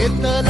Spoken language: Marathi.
रात्रंदिनी